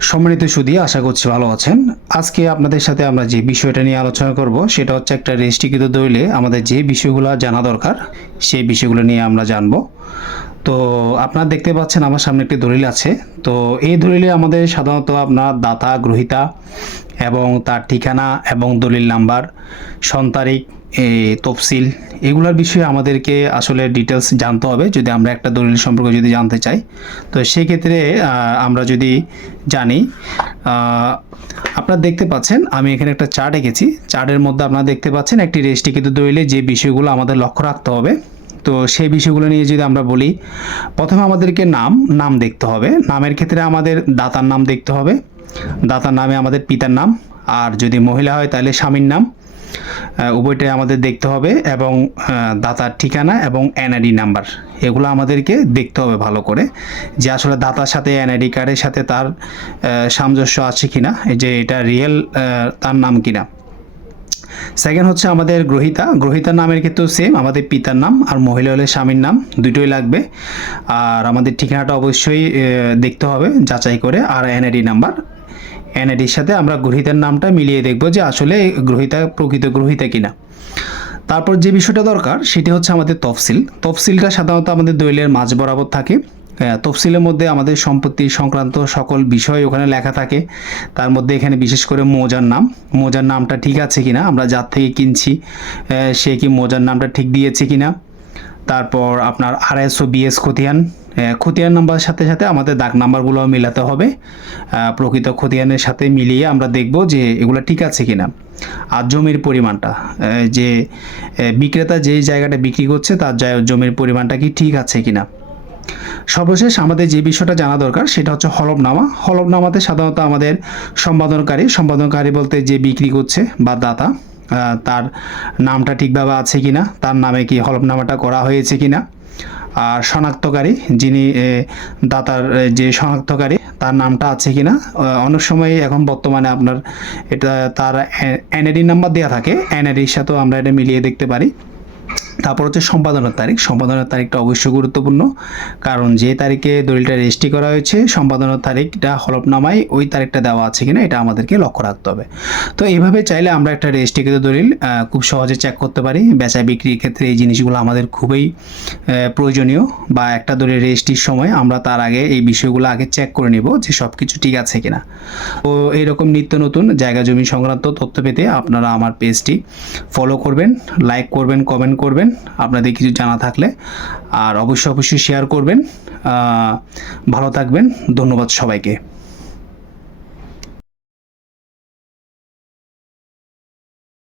সম্মানিত সুদী আশা করছি ভালো আছেন। আজকে আপনাদের সাথে আমরা যে বিষয়টা নিয়ে আলোচনা করব, সেটা হচ্ছে একটা রেজিস্ট্রিকৃত দলিলে আমাদের যে বিষয়গুলো জানা দরকার, সেই বিষয়গুলো নিয়ে আমরা জানব। তো আপনারা দেখতে পাচ্ছেন আমার সামনে একটি দলিল আছে। তো এই দলিলে আমাদের সাধারণত আপনার দাতা, গ্রহিতা এবং তার ঠিকানা এবং দলিল নাম্বার সন্তারিখ এই তফসিল, এগুলোর বিষয়ে আমাদেরকে আসলে ডিটেলস জানতে হবে, যদি আমরা একটা দলিল সম্পর্কে যদি জানতে চাই। তো সেক্ষেত্রে আমরা যদি জানি আপনারা দেখতে পাচ্ছেন, আমি এখানে একটা চার্ট এঁকেছি। চার্টের মধ্যে আপনারা দেখতে পাচ্ছেন, একটি রেজিস্ট্রিকৃত দলিলে যে বিষয়গুলো আমাদের লক্ষ্য রাখতে হবে। তো সেই বিষয়গুলো নিয়ে যদি আমরা বলি, প্রথমে আমাদেরকে নাম নাম দেখতে হবে। নামের ক্ষেত্রে আমাদের দাতার নাম দেখতে হবে। দাতার নামে আমাদের পিতার নাম। আর যদি মহিলা হয়, তাহলে স্বামীর নাম। উভয়টাই আমাদের দেখতে হবে এবং দাতার ঠিকানা এবং এনআইডি নাম্বার এগুলো আমাদেরকে দেখতে হবে ভালো করে যে আসলে দাতার সাথে এনআইডি কার্ডের সাথে তার সামঞ্জস্য আছে কিনা যে এটা রিয়েল তার নাম কিনা। সেকেন্ড হচ্ছে আমাদের গ্রহিতা। গ্রহিতার নামের ক্ষেত্রেও সেম আমাদের পিতার নাম আর মহিলা হলে স্বামীর নাম, দুটোই লাগবে। আর আমাদের ঠিকানাটা অবশ্যই দেখতে হবে, যাচাই করে। আর এনআইডি নাম্বার এনআইডির সাথে আমরা গ্রহিতার নামটা মিলিয়ে দেখব যে আসলে গ্রহিতা প্রকৃত গ্রহিতা কিনা। তারপর যে বিষয়টা দরকার, সেটি হচ্ছে আমাদের তফসিল। তফসিলটা সাধারণত আমাদের দলিলের মাঝ বরাবর থাকে। তফসিলের মধ্যে আমাদের সম্পত্তি সংক্রান্ত সকল বিষয় ওখানে লেখা থাকে। তার মধ্যে এখানে বিশেষ করে মৌজার নাম। মৌজার নামটা ঠিক আছে কিনা? আমরা যার থেকে কিনছি সে কি মৌজার নামটা ঠিক দিয়েছে কিনা? তারপর আপনার আরএসও বিএস খতিয়ান খতিয়ান নাম্বারের সাথে সাথে আমাদের দাগ নাম্বারগুলো মিলাতে হবে। প্রকৃত খতিয়ানের সাথে মিলিয়ে আমরা দেখব যে এগুলো ঠিক আছে কিনা। আর জমির পরিমাণটা যে বিক্রেতা যেই জায়গাটা বিক্রি করছে তার জমির পরিমাণটা কি ঠিক আছে কিনা। সর্বশেষ আমাদের যে বিষয়টা জানা দরকার সেটা হচ্ছে হলফনামা। হলফনামাতে সাধারণত আমাদের সম্পাদনকারী সম্পাদনকারী বলতে যে বিক্রি করছে বা দাতা তার নামটা ঠিকভাবে আছে কি না তার নামে কি হলফনামাটা করা হয়েছে কি না আর শনাক্তকারী যিনি দাতার যে শনাক্তকারী, তার নামটা আছে কি না অনেক সময় এখন বর্তমানে আপনার এটা তার এনআইডি নাম্বার দেওয়া থাকে। এনআইডির সাথেও আমরা এটা মিলিয়ে দেখতে পারি। তারপর হচ্ছে সম্পাদনার তারিখ। সম্পাদনের তারিখটা অবশ্যই গুরুত্বপূর্ণ, কারণ যে তারিখে দলিলটা রেজিস্ট্রি করা হয়েছে, সম্পাদনের তারিখটা হলফনামায় ওই তারিখটা দেওয়া আছে কিনা এটা আমাদেরকে লক্ষ্য রাখতে হবে। তো এইভাবে চাইলে আমরা একটা রেজিস্ট্রিকৃত দলিল খুব সহজে চেক করতে পারি। বেচা বিক্রির ক্ষেত্রে এই জিনিসগুলো আমাদের খুবই প্রয়োজনীয় বা একটা দলিল রেজিস্ট্রির সময় আমরা তার আগে এই বিষয়গুলো আগে চেক করে নিব যে সব কিছু ঠিক আছে কিনা। তো এইরকম নিত্য নতুন জায়গা জমি সংক্রান্ত তথ্য পেতে আপনারা আমার পেজটি ফলো করবেন লাইক করবেন কমেন্ট করবেন আপনাদের কিছু জানা থাকলে আর অবশ্যই অবশ্যই শেয়ার করবেন। ভালো থাকবেন ধন্যবাদ সবাইকে।